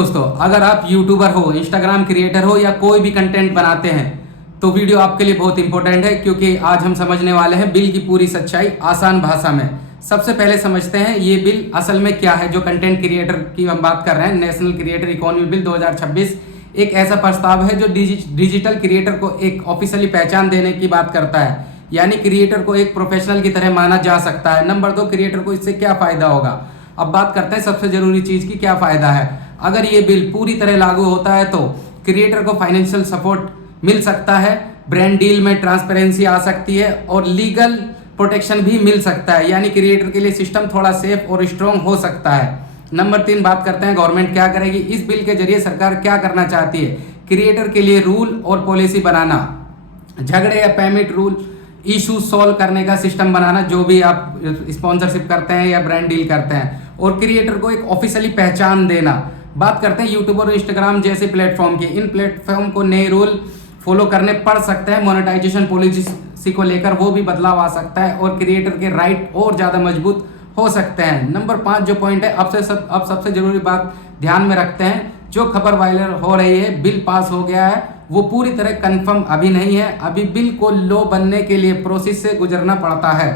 दोस्तों, अगर आप यूट्यूबर हो, इंस्टाग्राम क्रिएटर हो या कोई भी कंटेंट बनाते हैं तो वीडियो आपके लिए बहुत इंपॉर्टेंट है, क्योंकि आज हम समझने वाले हैं बिल की पूरी सच्चाई आसान भाषा में। सबसे पहले समझते हैं ये बिल असल में क्या है। जो कंटेंट क्रिएटर की हम बात कर रहे हैं, नेशनल क्रिएटर इकोनॉमी बिल 2026 एक ऐसा प्रस्ताव है जो डिजिटल क्रिएटर को एक ऑफिशियली पहचान देने की बात करता है, यानी क्रिएटर को एक प्रोफेशनल की तरह माना जा सकता है। नंबर 2, क्रिएटर को इससे क्या फायदा होगा। अब बात करते हैं सबसे जरूरी चीज की, क्या फायदा है। अगर ये बिल पूरी तरह लागू होता है तो क्रिएटर को फाइनेंशियल सपोर्ट मिल सकता है, ब्रांड डील में ट्रांसपेरेंसी आ सकती है और लीगल प्रोटेक्शन भी मिल सकता है, यानी क्रिएटर के लिए सिस्टम थोड़ा सेफ और स्ट्रॉन्ग हो सकता है। नंबर 3, बात करते हैं गवर्नमेंट क्या करेगी। इस बिल के जरिए सरकार क्या करना चाहती है, क्रिएटर के लिए रूल और पॉलिसी बनाना, झगड़े या पेमेंट रूल इशू सॉल्व करने का सिस्टम बनाना, जो भी आप स्पॉन्सरशिप करते हैं या ब्रांड डील करते हैं, और क्रिएटर को एक ऑफिशियली पहचान देना। बात करते हैं यूट्यूब और इंस्टाग्राम जैसे प्लेटफॉर्म की। इन प्लेटफॉर्म को नए रूल फॉलो करने पड़ सकते हैं, मोनेटाइजेशन पॉलिसी को लेकर वो भी बदलाव आ सकता है और क्रिएटर के राइट और ज़्यादा मजबूत हो सकते हैं। नंबर 5 जो पॉइंट है, अब सबसे जरूरी बात ध्यान में रखते हैं। जो खबर वायरल हो रही है बिल पास हो गया है, वो पूरी तरह कंफर्म अभी नहीं है। अभी बिल को लॉ बनने के लिए प्रोसेस से गुजरना पड़ता है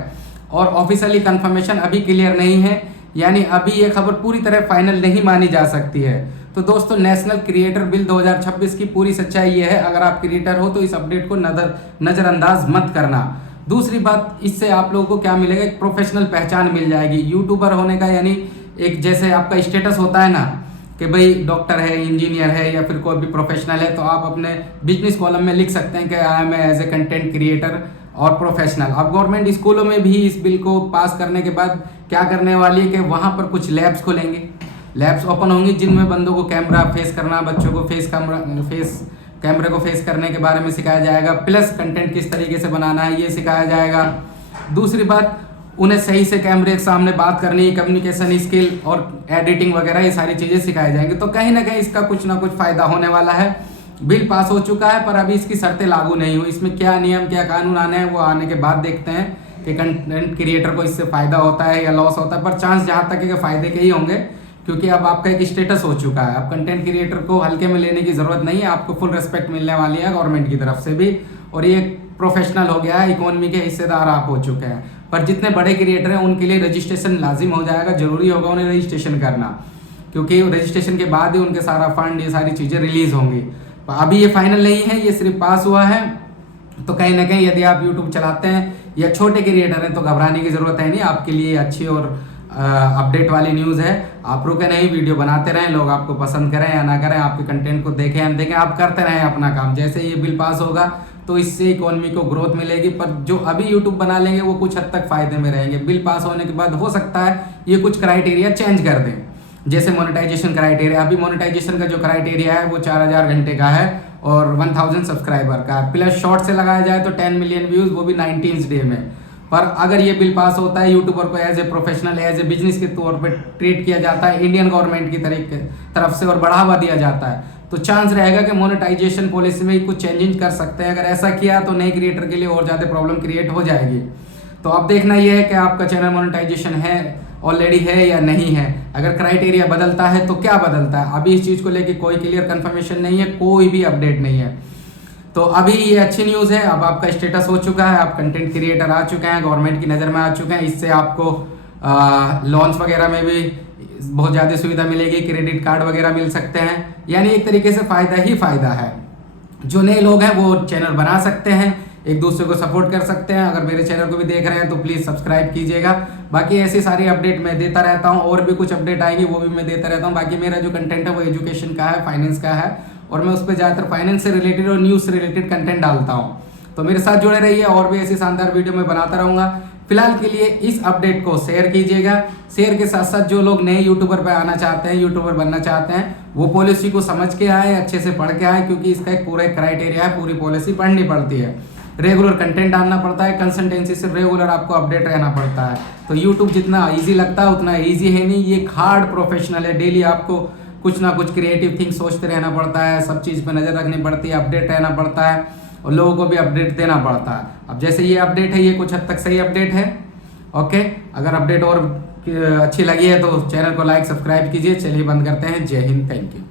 और ऑफिशियली कंफर्मेशन अभी क्लियर नहीं है, यानी अभी ये खबर पूरी तरह फाइनल नहीं मानी जा सकती है। तो दोस्तों, नेशनल क्रिएटर बिल 2026 की पूरी सच्चाई ये है। अगर आप क्रिएटर हो तो इस अपडेट को नजरअंदाज मत करना। दूसरी बात, इससे आप लोगों को क्या मिलेगा, एक प्रोफेशनल पहचान मिल जाएगी यूट्यूबर होने का, यानी एक जैसे आपका स्टेटस होता है ना कि भाई डॉक्टर है, इंजीनियर है या फिर कोई भी प्रोफेशनल है, तो आप अपने बिजनेस कॉलम में लिख सकते हैं कि I am as a content creator और प्रोफेशनल। अब गवर्नमेंट स्कूलों में भी इस बिल को पास करने के बाद क्या करने वाली है कि वहाँ पर कुछ लैब्स खोलेंगे, लैब्स ओपन होंगी जिनमें बंदों को कैमरा फेस करना, बच्चों को कैमरे को फेस करने के बारे में सिखाया जाएगा, प्लस कंटेंट किस तरीके से बनाना है ये सिखाया जाएगा। दूसरी बात, उन्हें सही से कैमरे के सामने बात करनी, कम्युनिकेशन स्किल और एडिटिंग वगैरह ये सारी चीज़ें सिखाई जाएंगी। तो कहीं ना कहीं इसका कुछ ना कुछ फायदा होने वाला है। बिल पास हो चुका है पर अभी इसकी शर्तें लागू नहीं हुई। इसमें क्या नियम क्या कानून आने हैं वो आने के बाद देखते हैं कि कंटेंट क्रिएटर को इससे फायदा होता है या लॉस होता है। पर चांस जहाँ तक है फायदे के ही होंगे, क्योंकि अब आपका एक स्टेटस हो चुका है। अब कंटेंट क्रिएटर को हल्के में लेने की जरूरत नहीं है, आपको फुल रिस्पेक्ट मिलने वाली है गवर्नमेंट की तरफ से भी, और ये प्रोफेशनल हो गया है, इकोनॉमी के हिस्सेदार आप हो चुके हैं। पर जितने बड़े क्रिएटर हैं उनके लिए रजिस्ट्रेशन लाजिम हो जाएगा, जरूरी होगा उन्हें रजिस्ट्रेशन करना, क्योंकि रजिस्ट्रेशन के बाद ही उनके सारा फंड ये सारी चीज़ें रिलीज होंगी। अभी ये फाइनल नहीं है, ये सिर्फ पास हुआ है। तो कहीं ना कहीं यदि आप यूट्यूब चलाते हैं या छोटे क्रिएटर हैं तो घबराने की जरूरत है नहीं, आपके लिए अच्छी और अपडेट वाली न्यूज़ है। आप रुके नहीं, वीडियो बनाते रहें, लोग आपको पसंद करें या ना करें, आपके कंटेंट को देखें या ना देखें, आप करते रहें अपना काम। जैसे ये बिल पास होगा तो इससे इकोनॉमी को ग्रोथ मिलेगी, पर जो अभी यूट्यूब बना लेंगे वो कुछ हद तक फायदे में रहेंगे। बिल पास होने के बाद हो सकता है ये कुछ क्राइटेरिया चेंज कर दें, जैसे मोनेटाइजेशन क्राइटेरिया। अभी मोनेटाइजेशन का जो क्राइटेरिया है वो 4000 घंटे का है और 1000 सब्सक्राइबर का, प्लस शॉर्ट से लगाया जाए तो 10 मिलियन व्यूज, वो भी 19 डे में। पर अगर ये बिल पास होता है, यूट्यूबर को as a professional, as a business के तौर पे ट्रीट किया जाता है इंडियन गवर्नमेंट की तरफ से और बढ़ावा दिया जाता है, तो चांस रहेगा कि मोनेटाइजेशन पॉलिसी में कुछ चेंजिंग कर सकते हैं। अगर ऐसा किया तो नए क्रिएटर के लिए और ज़्यादा प्रॉब्लम क्रिएट हो जाएगी। तो अब देखना यह है कि आपका चैनल मोनेटाइजेशन है ऑलरेडी है या नहीं है। अगर क्राइटेरिया बदलता है तो क्या बदलता है, अभी इस चीज़ को लेके कोई क्लियर कंफर्मेशन नहीं है, कोई भी अपडेट नहीं है। तो अभी ये अच्छी न्यूज़ है, अब आपका स्टेटस हो चुका है, आप कंटेंट क्रिएटर आ चुके हैं, गवर्नमेंट की नज़र में आ चुके हैं। इससे आपको लॉन्च वगैरह में भी बहुत ज़्यादा सुविधा मिलेगी, क्रेडिट कार्ड वगैरह मिल सकते हैं, यानी एक तरीके से फ़ायदा ही फ़ायदा है। जो नए लोग हैं वो चैनल बना सकते हैं, एक दूसरे को सपोर्ट कर सकते हैं। अगर मेरे चैनल को भी देख रहे हैं तो प्लीज़ सब्सक्राइब कीजिएगा। बाकी ऐसी सारी अपडेट मैं देता रहता हूँ, और भी कुछ अपडेट आएंगी वो भी मैं देता रहता हूँ। बाकी मेरा जो कंटेंट है वो एजुकेशन का है, फाइनेंस का है, और मैं उस पर ज़्यादातर फाइनेंस से रिलेटेड और न्यूज़ से रिलेटेड कंटेंट डालता हूँ। तो मेरे साथ जुड़े रहिए, और भी ऐसी शानदार वीडियो मैं बनाता रहूँगा। फिलहाल के लिए इस अपडेट को शेयर कीजिएगा। शेयर के साथ साथ जो लोग नए यूट्यूबर पे आना चाहते हैं, यूट्यूबर बनना चाहते हैं, वो पॉलिसी को समझ के आए, अच्छे से पढ़ के आए, क्योंकि इसका एक पूरा क्राइटेरिया है, पूरी पॉलिसी पढ़नी पड़ती है, रेगुलर कंटेंट डालना पड़ता है, कंसिस्टेंसी से रेगुलर आपको अपडेट रहना पड़ता है। तो यूट्यूब जितना ईजी लगता है उतना ईजी है नहीं, ये हार्ड प्रोफेशनल है। डेली आपको कुछ ना कुछ क्रिएटिव थिंग सोचते रहना पड़ता है, सब चीज़ पर नज़र रखनी पड़ती है, अपडेट रहना पड़ता है और लोगों को भी अपडेट देना पड़ता है। अब जैसे ये अपडेट है, ये कुछ हद तक सही अपडेट है। ओके, अगर अपडेट और अच्छी लगी है तो चैनल को लाइक सब्सक्राइब कीजिए। चलिए बंद करते हैं। जय हिंद, थैंक यू।